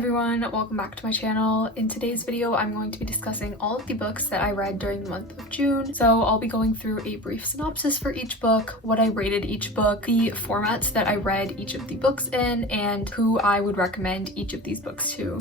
everyone, welcome back to my channel. In today's video, I'm going to be discussing all of the books that I read during the month of June. So I'll be going through a brief synopsis for each book, what I rated each book, the formats that I read each of the books in, and who I would recommend each of these books to.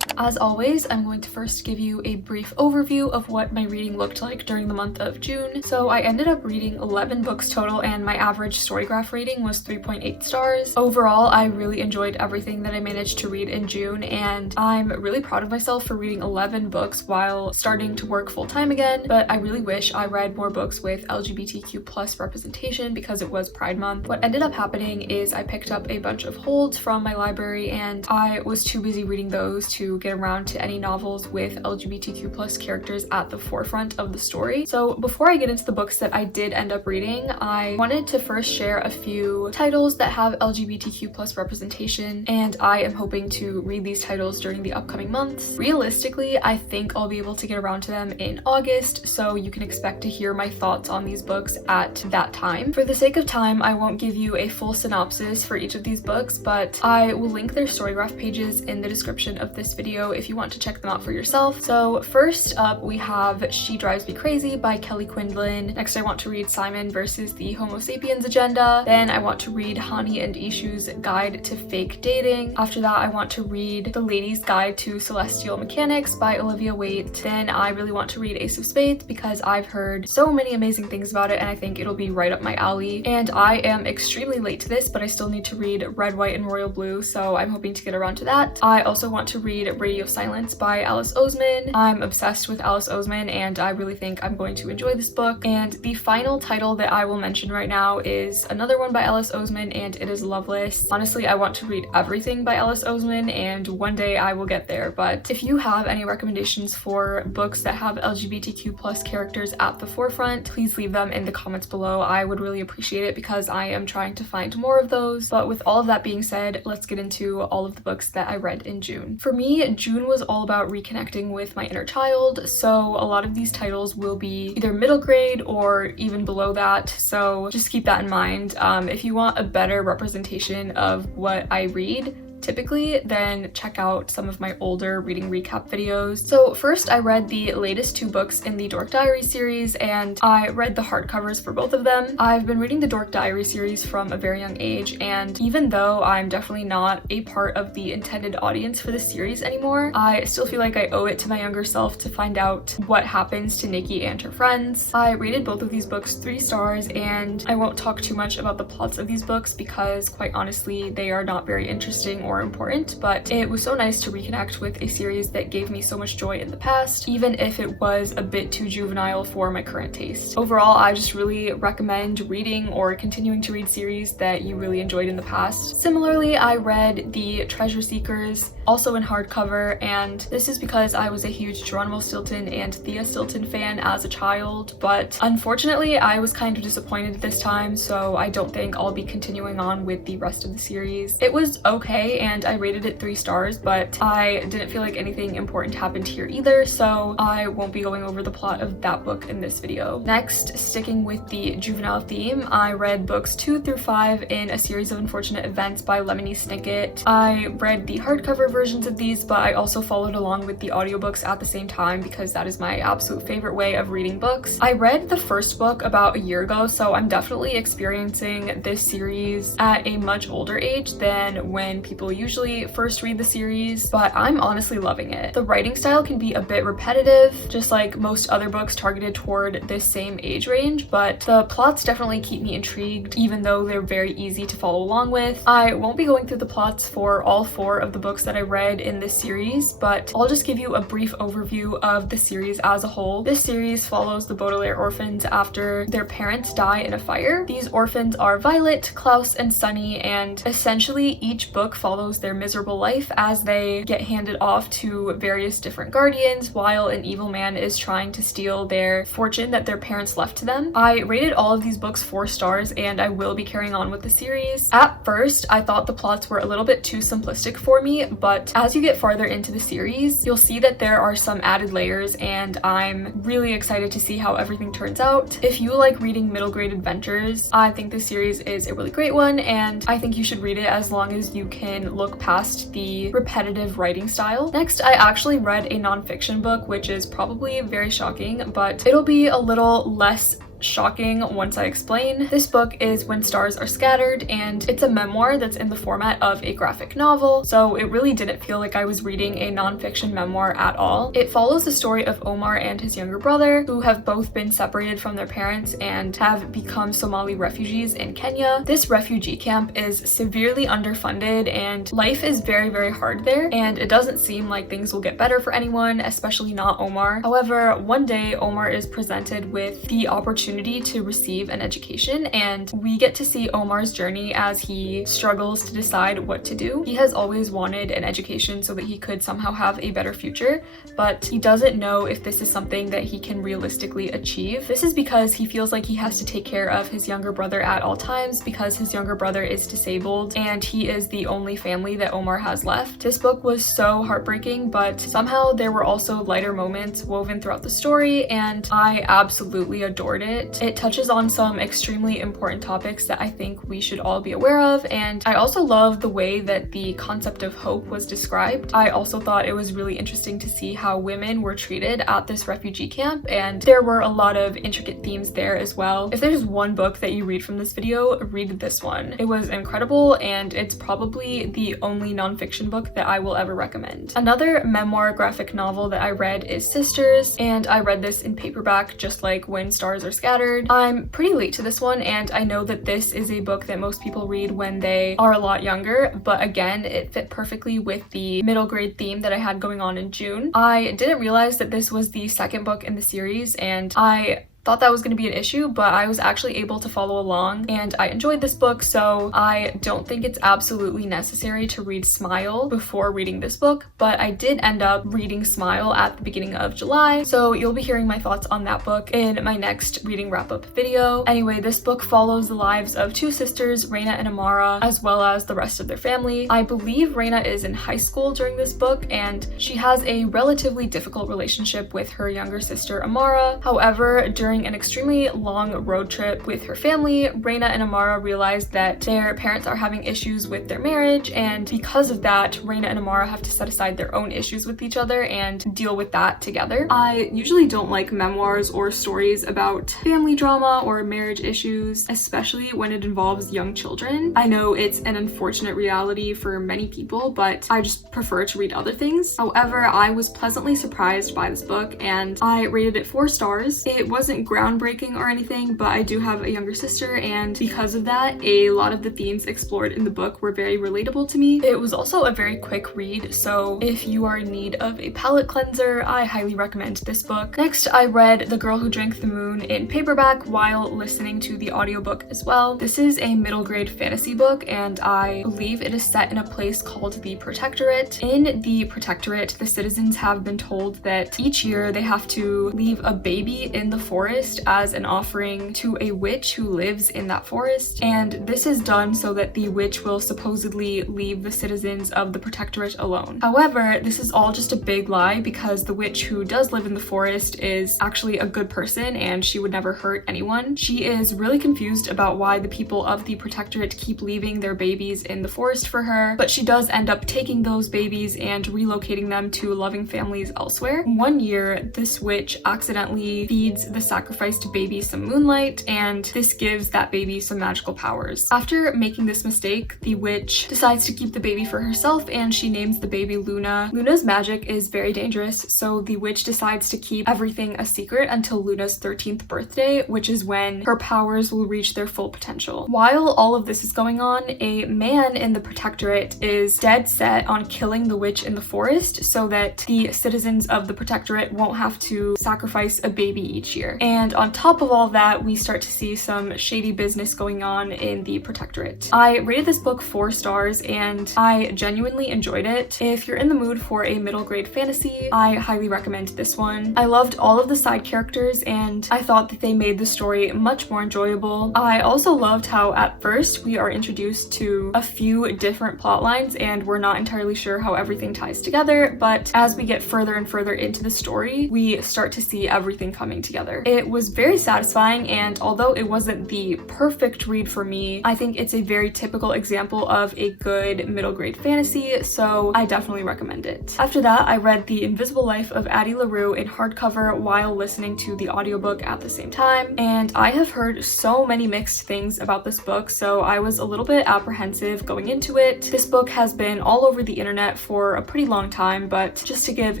As always, I'm going to first give you a brief overview of what my reading looked like during the month of June. So I ended up reading 11 books total, and my average Storygraph rating was 3.8 stars. Overall, I really enjoyed everything that I managed to read in June, and I'm really proud of myself for reading 11 books while starting to work full-time again, but I really wish I read more books with LGBTQ+ representation because it was Pride Month. What ended up happening is I picked up a bunch of holds from my library, and I was too busy reading those to get around to any novels with LGBTQ+ characters at the forefront of the story. So before I get into the books that I did end up reading, I wanted to first share a few titles that have LGBTQ+ representation, and I am hoping to read these titles during the upcoming months. Realistically, I think I'll be able to get around to them in August, so you can expect to hear my thoughts on these books at that time. For the sake of time, I won't give you a full synopsis for each of these books, but I will link their Storygraph pages in the description of this video if you want to check them out for yourself. So first up, we have She Drives Me Crazy by Kelly Quinlan. Next, I want to read Simon versus the Homo Sapiens Agenda. Then I want to read Hani and Ishu's Guide to Fake Dating. After that, I want to read The Lady's Guide to Celestial Mechanics by Olivia Waite. Then I really want to read Ace of Spades because I've heard so many amazing things about it, and I think it'll be right up my alley. And I am extremely late to this, but I still need to read Red, White, and Royal Blue, so I'm hoping to get around to that. I also want to read Radio Silence by Alice Oseman. I'm obsessed with Alice Oseman, and I really think I'm going to enjoy this book. And the final title that I will mention right now is another one by Alice Oseman, and it is Loveless. Honestly, I want to read everything by Alice Oseman, and one day I will get there. But if you have any recommendations for books that have LGBTQ+ characters at the forefront, please leave them in the comments below. I would really appreciate it because I am trying to find more of those. But with all of that being said, let's get into all of the books that I read in June. For me, June was all about reconnecting with my inner child, so a lot of these titles will be either middle grade or even below that, so just keep that in mind. If you want a better representation of what I read typically, then check out some of my older reading recap videos. So first, I read the latest two books in the Dork Diary series, and I read the hardcovers for both of them. I've been reading the Dork Diary series from a very young age, and even though I'm definitely not a part of the intended audience for this series anymore, I still feel like I owe it to my younger self to find out what happens to Nikki and her friends. I rated both of these books 3 stars, and I won't talk too much about the plots of these books because quite honestly, they are not very interesting or important, but it was so nice to reconnect with a series that gave me so much joy in the past, even if it was a bit too juvenile for my current taste. Overall, I just really recommend reading or continuing to read series that you really enjoyed in the past. Similarly, I read The Treasure Seekers, also in hardcover, and this is because I was a huge Geronimo Stilton and Thea Stilton fan as a child, but unfortunately, I was kind of disappointed this time, so I don't think I'll be continuing on with the rest of the series. It was okay, and I rated it 3 stars, but I didn't feel like anything important happened here either, so I won't be going over the plot of that book in this video. Next, sticking with the juvenile theme, I read books 2 through 5 in A Series of Unfortunate Events by Lemony Snicket. I read the hardcover versions of these, but I also followed along with the audiobooks at the same time because that is my absolute favorite way of reading books. I read the first book about a year ago, so I'm definitely experiencing this series at a much older age than when people usually first read the series, but I'm honestly loving it. The writing style can be a bit repetitive, just like most other books targeted toward this same age range, but the plots definitely keep me intrigued, even though they're very easy to follow along with. I won't be going through the plots for all 4 of the books that I read in this series, but I'll just give you a brief overview of the series as a whole. This series follows the Baudelaire orphans after their parents die in a fire. These orphans are Violet, Klaus, and Sunny, and essentially each book follows their miserable life as they get handed off to various different guardians while an evil man is trying to steal their fortune that their parents left to them. I rated all of these books 4 stars, and I will be carrying on with the series. At first, I thought the plots were a little bit too simplistic for me, but as you get farther into the series, you'll see that there are some added layers, and I'm really excited to see how everything turns out. If you like reading middle grade adventures, I think this series is a really great one, and I think you should read it as long as you can can look past the repetitive writing style. Next, I actually read a nonfiction book, which is probably very shocking, but it'll be a little less shocking once I explain. This book is When Stars Are Scattered, and it's a memoir that's in the format of a graphic novel, so it really didn't feel like I was reading a nonfiction memoir at all. It follows the story of Omar and his younger brother, who have both been separated from their parents and have become Somali refugees in Kenya. This refugee camp is severely underfunded and life is very, very hard there, and it doesn't seem like things will get better for anyone, especially not Omar. However, one day Omar is presented with the opportunity to receive an education, and we get to see Omar's journey as he struggles to decide what to do. He has always wanted an education so that he could somehow have a better future, but he doesn't know if this is something that he can realistically achieve. This is because he feels like he has to take care of his younger brother at all times because his younger brother is disabled and he is the only family that Omar has left. This book was so heartbreaking, but somehow there were also lighter moments woven throughout the story, and I absolutely adored it. It touches on some extremely important topics that I think we should all be aware of, and I also love the way that the concept of hope was described. I also thought it was really interesting to see how women were treated at this refugee camp, and there were a lot of intricate themes there as well. If there's one book that you read from this video, read this one. It was incredible, and it's probably the only nonfiction book that I will ever recommend. Another memoir graphic novel that I read is Sisters, and I read this in paperback just like When Stars Are Scattered. I'm pretty late to this one, and I know that this is a book that most people read when they are a lot younger, but again, it fit perfectly with the middle grade theme that I had going on in June. I didn't realize that this was the second book in the series, and I thought that was going to be an issue, but I was actually able to follow along and I enjoyed this book, so I don't think it's absolutely necessary to read Smile before reading this book, but I did end up reading Smile at the beginning of July, so you'll be hearing my thoughts on that book in my next reading wrap-up video. Anyway, this book follows the lives of two sisters, Reina and Amara, as well as the rest of their family. I believe Reina is in high school during this book, and she has a relatively difficult relationship with her younger sister, Amara. However, during an extremely long road trip with her family, Reina and Amara realized that their parents are having issues with their marriage, and because of that, Reina and Amara have to set aside their own issues with each other and deal with that together. I usually don't like memoirs or stories about family drama or marriage issues, especially when it involves young children. I know it's an unfortunate reality for many people, but I just prefer to read other things. However, I was pleasantly surprised by this book and I rated it 4 stars. It wasn't groundbreaking or anything, but I do have a younger sister, and because of that, a lot of the themes explored in the book were very relatable to me. It was also a very quick read, so if you are in need of a palate cleanser, I highly recommend this book. Next, I read The Girl Who Drank the Moon in paperback while listening to the audiobook as well. This is a middle grade fantasy book, and I believe it is set in a place called the Protectorate. In the Protectorate, the citizens have been told that each year they have to leave a baby in the forest as an offering to a witch who lives in that forest, and this is done so that the witch will supposedly leave the citizens of the Protectorate alone. However, this is all just a big lie because the witch who does live in the forest is actually a good person and she would never hurt anyone. She is really confused about why the people of the Protectorate keep leaving their babies in the forest for her, but she does end up taking those babies and relocating them to loving families elsewhere. One year, this witch accidentally feeds the sacrificed baby some moonlight, and this gives that baby some magical powers. After making this mistake, the witch decides to keep the baby for herself and she names the baby Luna. Luna's magic is very dangerous, so the witch decides to keep everything a secret until Luna's 13th birthday, which is when her powers will reach their full potential. While all of this is going on, a man in the Protectorate is dead set on killing the witch in the forest so that the citizens of the Protectorate won't have to sacrifice a baby each year. And on top of all that, we start to see some shady business going on in the Protectorate. I rated this book 4 stars and I genuinely enjoyed it. If you're in the mood for a middle grade fantasy, I highly recommend this one. I loved all of the side characters and I thought that they made the story much more enjoyable. I also loved how at first we are introduced to a few different plot lines and we're not entirely sure how everything ties together, but as we get further and further into the story, we start to see everything coming together. It was very satisfying, and although it wasn't the perfect read for me, I think it's a very typical example of a good middle grade fantasy, so I definitely recommend it. After that, I read The Invisible Life of Addie LaRue in hardcover while listening to the audiobook at the same time, and I have heard so many mixed things about this book, so I was a little bit apprehensive going into it. This book has been all over the internet for a pretty long time, but just to give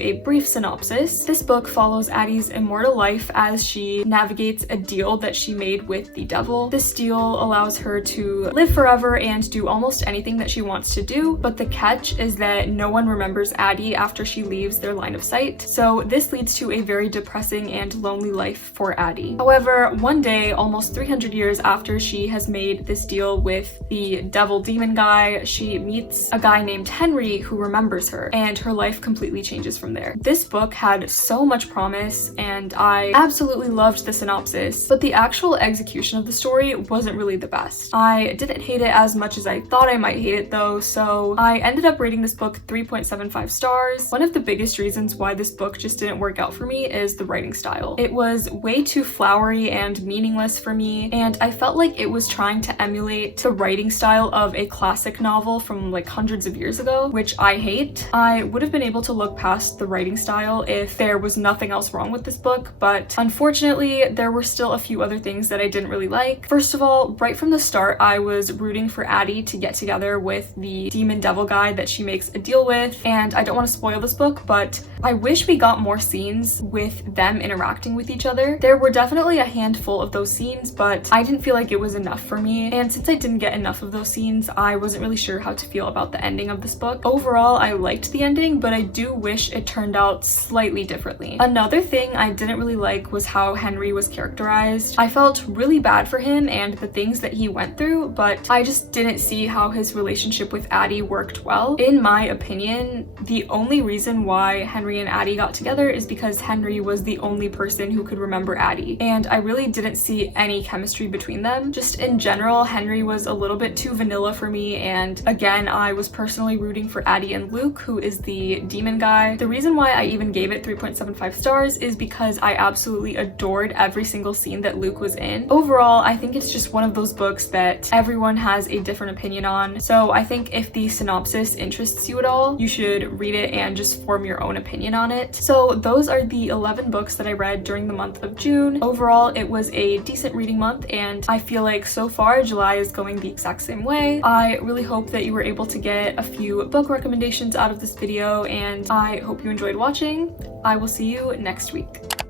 a brief synopsis, this book follows Addie's immortal life as she navigates a deal that she made with the devil. This deal allows her to live forever and do almost anything that she wants to do, but the catch is that no one remembers Addie after she leaves their line of sight, so this leads to a very depressing and lonely life for Addie. However, one day, almost 300 years after she has made this deal with the devil demon guy, she meets a guy named Henry who remembers her, and her life completely changes from there. This book had so much promise, and I absolutely loved the synopsis, but the actual execution of the story wasn't really the best. I didn't hate it as much as I thought I might hate it though, so I ended up rating this book 3.75 stars. One of the biggest reasons why this book just didn't work out for me is the writing style. It was way too flowery and meaningless for me, and I felt like it was trying to emulate the writing style of a classic novel from like hundreds of years ago, which I hate. I would have been able to look past the writing style if there was nothing else wrong with this book, but unfortunately there were still a few other things that I didn't really like. First of all, right from the start, I was rooting for Addie to get together with the demon devil guy that she makes a deal with, and I don't want to spoil this book, but I wish we got more scenes with them interacting with each other. There were definitely a handful of those scenes, but I didn't feel like it was enough for me, and since I didn't get enough of those scenes, I wasn't really sure how to feel about the ending of this book. Overall, I liked the ending, but I do wish it turned out slightly differently. Another thing I didn't really like was how Henry was characterized. I felt really bad for him and the things that he went through, but I just didn't see how his relationship with Addie worked well. In my opinion, the only reason why Henry and Addie got together is because Henry was the only person who could remember Addie, and I really didn't see any chemistry between them. Just in general, Henry was a little bit too vanilla for me, and again, I was personally rooting for Addie and Luke, who is the demon guy. The reason why I even gave it 3.75 stars is because I absolutely adored every single scene that Luke was in. Overall, I think it's just one of those books that everyone has a different opinion on, so I think if the synopsis interests you at all, you should read it and just form your own opinion on it. So those are the 11 books that I read during the month of June. Overall, it was a decent reading month, and I feel like so far July is going the exact same way. I really hope that you were able to get a few book recommendations out of this video, and I hope you enjoyed watching. I will see you next week.